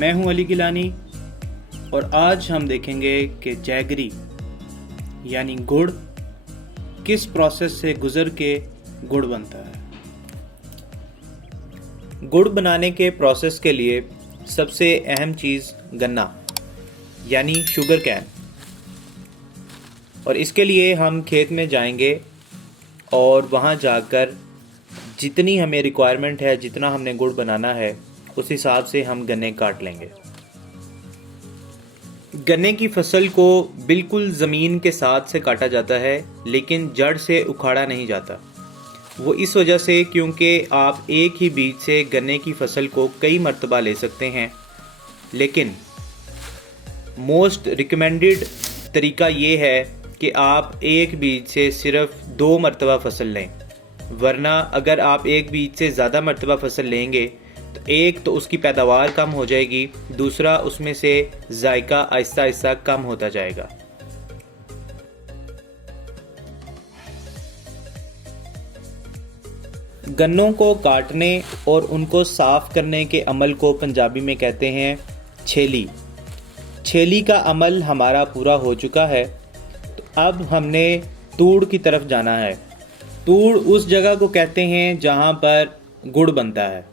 मैं हूं अली गिलानी और आज हम देखेंगे कि जैगरी यानी गुड़ किस प्रोसेस से गुजर के गुड़ बनता है। गुड़ बनाने के प्रोसेस के लिए सबसे अहम चीज़ गन्ना यानी शुगर कैन, और इसके लिए हम खेत में जाएंगे और वहाँ जाकर जितनी हमें रिक्वायरमेंट है, जितना हमने गुड़ बनाना है, उस हिसाब से हम गन्ने काट लेंगे। गन्ने की फसल को बिल्कुल ज़मीन के साथ से काटा जाता है, लेकिन जड़ से उखाड़ा नहीं जाता। वो इस वजह से क्योंकि आप एक ही बीज से गन्ने की फसल को कई मर्तबा ले सकते हैं, लेकिन मोस्ट रिकमेंडेड तरीका ये है कि आप एक बीज से सिर्फ 2 मर्तबा फसल लें, वरना अगर आप एक बीज से ज़्यादा मर्तबा फसल लेंगे तो एक तो उसकी पैदावार कम हो जाएगी, दूसरा उसमें से जायका आहिस्ता आहिस्ता कम होता जाएगा। गन्नों को काटने और उनको साफ़ करने के अमल को पंजाबी में कहते हैं छेली। छेली का अमल हमारा पूरा हो चुका है, तो अब हमने तूड़ की तरफ जाना है। तूड़ उस जगह को कहते हैं जहाँ पर गुड़ बनता है।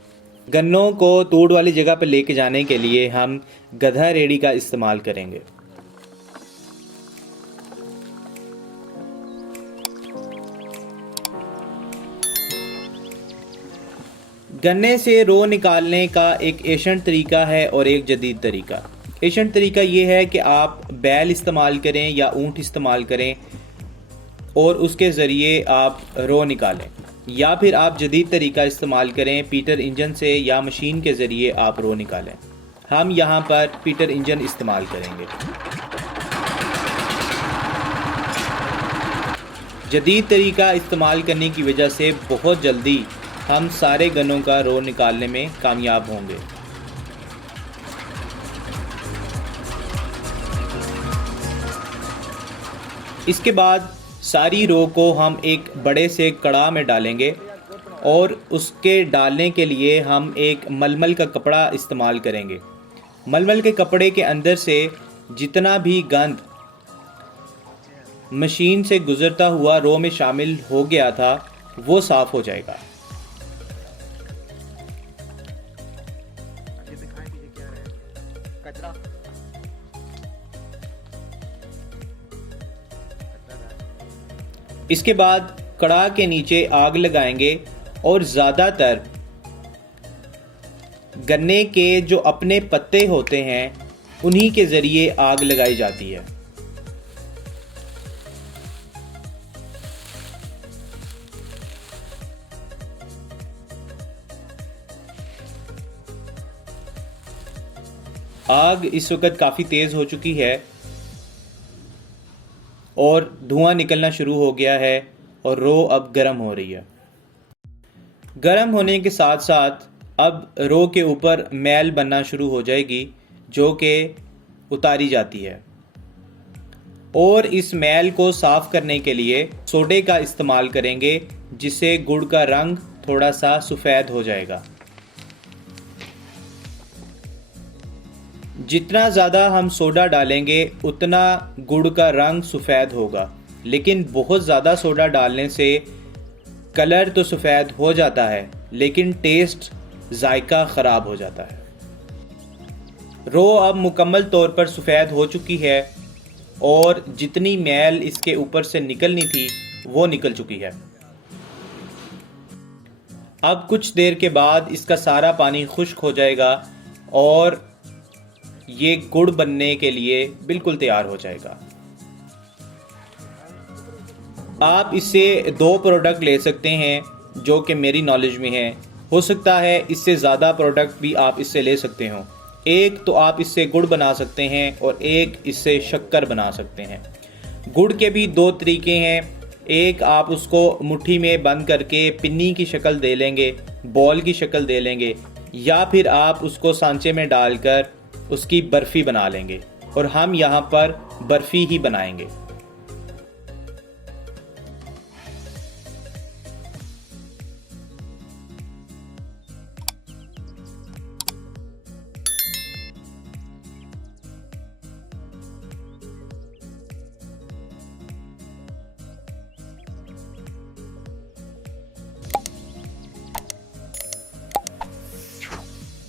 गन्नों को तूड़ वाली जगह पर लेके जाने के लिए हम गधा रेड़ी का इस्तेमाल करेंगे। गन्ने से रो निकालने का एक एशियन तरीका है और एक जदीद तरीका। एशियन तरीका ये है कि आप बैल इस्तेमाल करें या ऊँट इस्तेमाल करें और उसके ज़रिए आप रो निकालें, या फिर आप जदीद तरीका इस्तेमाल करें, पीटर इंजन से या मशीन के ज़रिए आप रो निकालें। हम यहाँ पर पीटर इंजन इस्तेमाल करेंगे। जदीद तरीका इस्तेमाल करने की वजह से बहुत जल्दी हम सारे गन्नों का रो निकालने में कामयाब होंगे। इसके बाद सारी रो को हम एक बड़े से कड़ा में डालेंगे और उसके डालने के लिए हम एक मलमल का कपड़ा इस्तेमाल करेंगे। मलमल के कपड़े के अंदर से जितना भी गंद मशीन से गुजरता हुआ रो में शामिल हो गया था, वो साफ़ हो जाएगा। इसके बाद कड़ा के नीचे आग लगाएंगे और ज़्यादातर गन्ने के जो अपने पत्ते होते हैं उन्हीं के ज़रिए आग लगाई जाती है। आग इस वक्त काफ़ी तेज़ हो चुकी है और धुआं निकलना शुरू हो गया है और रो अब गर्म हो रही है। गर्म होने के साथ साथ अब रो के ऊपर मैल बनना शुरू हो जाएगी, जो कि उतारी जाती है, और इस मैल को साफ़ करने के लिए सोडे का इस्तेमाल करेंगे, जिससे गुड़ का रंग थोड़ा सा सफ़ेद हो जाएगा। जितना ज़्यादा हम सोडा डालेंगे उतना गुड़ का रंग सफ़ेद होगा, लेकिन बहुत ज़्यादा सोडा डालने से कलर तो सफ़ेद हो जाता है, लेकिन टेस्ट जायका ख़राब हो जाता है। रो अब मुकम्मल तौर पर सफ़ेद हो चुकी है और जितनी मैल इसके ऊपर से निकलनी थी वो निकल चुकी है। अब कुछ देर के बाद इसका सारा पानी खुश्क हो जाएगा और ये गुड़ बनने के लिए बिल्कुल तैयार हो जाएगा। आप इससे 2 प्रोडक्ट ले सकते हैं जो कि मेरी नॉलेज में है। हो सकता है इससे ज़्यादा प्रोडक्ट भी आप इससे ले सकते हो। एक तो आप इससे गुड़ बना सकते हैं और एक इससे शक्कर बना सकते हैं। गुड़ के भी 2 तरीके हैं। एक आप उसको मुट्ठी में बंद करके पिन्नी की शक्ल दे लेंगे, बॉल की शक्ल दे लेंगे, या फिर आप उसको सांचे में डालकर उसकी बर्फ़ी बना लेंगे, और हम यहाँ पर बर्फ़ी ही बनाएंगे।